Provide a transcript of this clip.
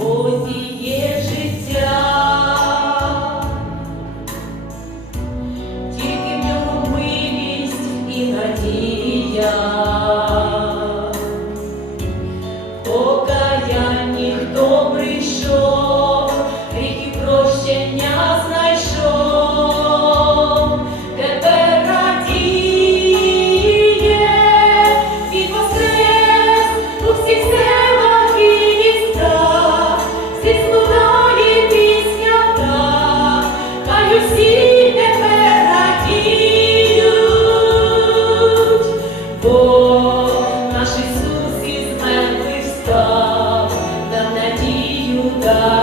одніє життя, тільки в ньому милість і надія. lugar.